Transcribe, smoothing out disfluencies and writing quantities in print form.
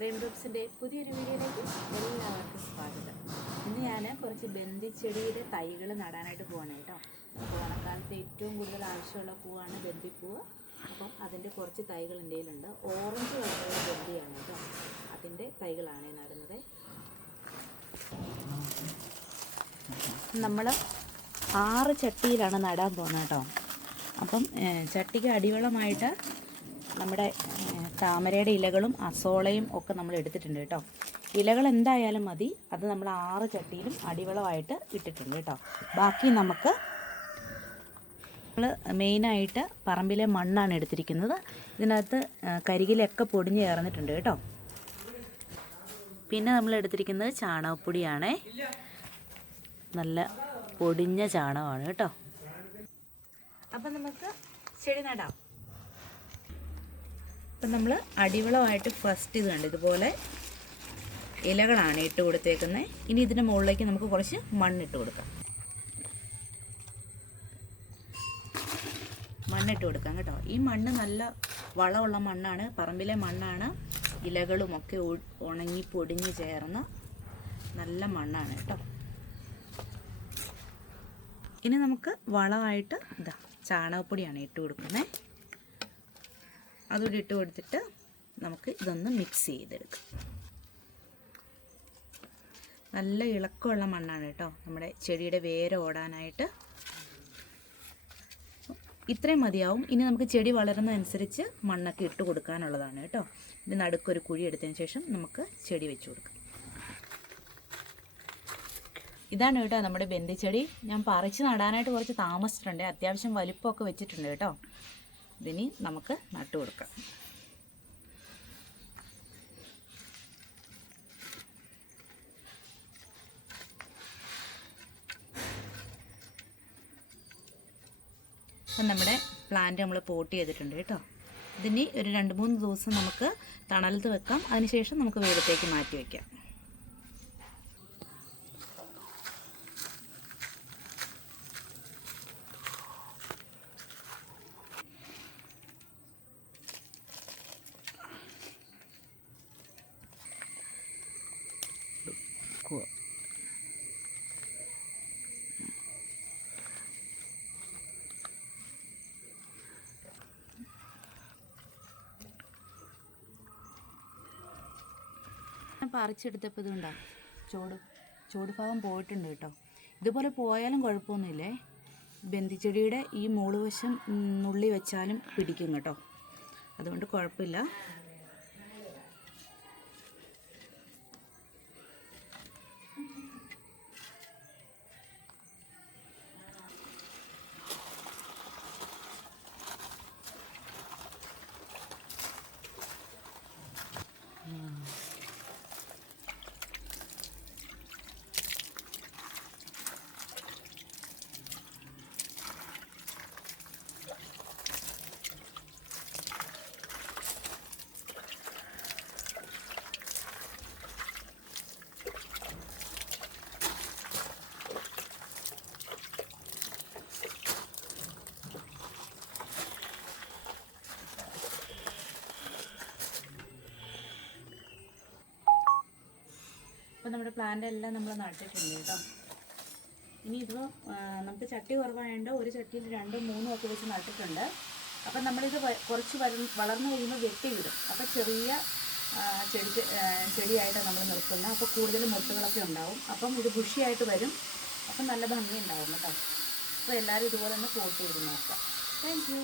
റെയിൻഡ്രോപ്സിൻ്റെ പുതിയൊരു വീഡിയോയിലേക്ക് എല്ലാവർക്കും സ്വാഗതം. ഇന്ന് ഞാൻ കുറച്ച് ബന്ദിച്ചെടിയുടെ തൈകൾ നടാനായിട്ട് പോവാണ് കേട്ടോ. അപ്പോൾ ഓണക്കാലത്ത് ഏറ്റവും കൂടുതൽ ആവശ്യമുള്ള പൂവാണ് ബന്ദിപ്പൂവ്. അപ്പം അതിൻ്റെ കുറച്ച് തൈകൾ എൻ്റെ കയ്യിലുണ്ട്. ഓറഞ്ച് കളറുള്ള ബന്ദിയാണ് കേട്ടോ. അതിൻ്റെ തൈകളാണ് നടുന്നത്. നമ്മൾ 6 ചട്ടിയിലാണ് നടാൻ പോകുന്നത് കേട്ടോ. അപ്പം ചട്ടിക്ക് അടിവളമായിട്ട് നമ്മുടെ താമരയുടെ ഇലകളും അസോളയും ഒക്കെ നമ്മൾ എടുത്തിട്ടുണ്ട് കേട്ടോ. ഇലകൾ എന്തായാലും മതി. അത് നമ്മൾ 6 ചട്ടിയിലും അടിവളമായിട്ട് ഇട്ടിട്ടുണ്ട് കേട്ടോ. ബാക്കി നമ്മൾ മെയിനായിട്ട് പറമ്പിലെ മണ്ണാണ് എടുത്തിരിക്കുന്നത്. ഇതിനകത്ത് കരികിലൊക്കെ പൊടിഞ്ഞ് ചേർന്നിട്ടുണ്ട് കേട്ടോ. പിന്നെ നമ്മൾ എടുത്തിരിക്കുന്നത് ചാണകപ്പൊടിയാണ്. നല്ല പൊടിഞ്ഞ ചാണകമാണ് കേട്ടോ. അപ്പം നമുക്ക് ചെടി നടാം. അപ്പം നമ്മൾ അടിവളമായിട്ട് ഫസ്റ്റ് ഇത് കണ്ട് ഇതുപോലെ ഇലകളാണ് ഇട്ട് കൊടുത്തേക്കുന്നത്. ഇനി ഇതിൻ്റെ മുകളിലേക്ക് നമുക്ക് കുറച്ച് മണ്ണിട്ട് കൊടുക്കാം. മണ്ണിട്ട് കൊടുക്കാം കേട്ടോ. ഈ മണ്ണ് നല്ല വളമുള്ള മണ്ണാണ്, പറമ്പിലെ മണ്ണാണ്. ഇലകളുമൊക്കെ ഉണങ്ങി പൊടിഞ്ഞ് ചേർന്ന നല്ല മണ്ണാണ് കേട്ടോ. ഇനി നമുക്ക് വളമായിട്ട് ഇതാ ചാണകപ്പൊടിയാണ് ഇട്ട് കൊടുക്കുന്നത്. അതുകൂടി ഇട്ട് കൊടുത്തിട്ട് നമുക്ക് ഇതൊന്ന് മിക്സ് ചെയ്തെടുക്കാം. നല്ല ഇളക്കമുള്ള മണ്ണാണ് കേട്ടോ നമ്മുടെ ചെടിയുടെ വേര് ഓടാനായിട്ട്. ഇത്രയും മതിയാവും. ഇനി നമുക്ക് ചെടി വളരുന്നതനുസരിച്ച് മണ്ണൊക്കെ ഇട്ട് കൊടുക്കാനുള്ളതാണ് കേട്ടോ. ഇത് നടുക്കൊരു കുഴി എടുത്തതിന് ശേഷം നമുക്ക് ചെടി വെച്ച് കൊടുക്കാം. ഇതാണ് കേട്ടോ നമ്മുടെ ബന്ദിച്ചെടി. ഞാൻ പറിച്ച് നടാനായിട്ട് കുറച്ച് താമസിച്ചിട്ടുണ്ട്. അത്യാവശ്യം വലിപ്പമൊക്കെ വെച്ചിട്ടുണ്ട് കേട്ടോ. ഇതിനി നമുക്ക് നട്ടു കൊടുക്കാം. അപ്പം നമ്മുടെ പ്ലാന്റ് നമ്മൾ പോട്ട് ചെയ്തിട്ടുണ്ട് കേട്ടോ. ഇതിനി ഒരു 2-3 ദിവസം നമുക്ക് തണലത്ത് വെക്കാം. അതിനുശേഷം നമുക്ക് വെയിലത്തേക്ക് മാറ്റി വയ്ക്കാം. പറിച്ചെടുത്തപ്പോൾ ഇതുണ്ടാകും ചോട് ഭാഗം പോയിട്ടുണ്ട് കേട്ടോ. ഇതുപോലെ പോയാലും കുഴപ്പമൊന്നുമില്ലേ. ബന്ദിച്ചെടിയുടെ ഈ മൂളുവശം നുള്ളി വെച്ചാലും പിടിക്കും കേട്ടോ. അതുകൊണ്ട് കുഴപ്പമില്ല. അപ്പോൾ നമ്മുടെ പ്ലാന്റ് എല്ലാം നമ്മൾ നട്ടിട്ടുണ്ട് കേട്ടോ. ഇനി ഇത് നമുക്ക് ചട്ടി കുറവായതുകൊണ്ട് ഒരു ചട്ടിയിൽ 2-3 ഒക്കെ വെച്ച് നട്ടിട്ടുണ്ട്. അപ്പം നമ്മളിത് കുറച്ച് വളർന്നു കഴിയുമ്പോൾ വെട്ടി വിടും. അപ്പോൾ ചെറിയ ചെടിയായിട്ടാണ് നമ്മൾ നിർത്തുന്നത്. അപ്പോൾ കൂടുതൽ മുട്ടുകളൊക്കെ ഉണ്ടാവും. അപ്പം ഇത് ബുഷിയായിട്ട് വരും. അപ്പം നല്ല ഭംഗി ഉണ്ടാവും കേട്ടോ. അപ്പോൾ എല്ലാവരും ഇതുപോലെ ഒന്ന് പോട്ട് ചെയ്ത് നോക്കാം. Thank you.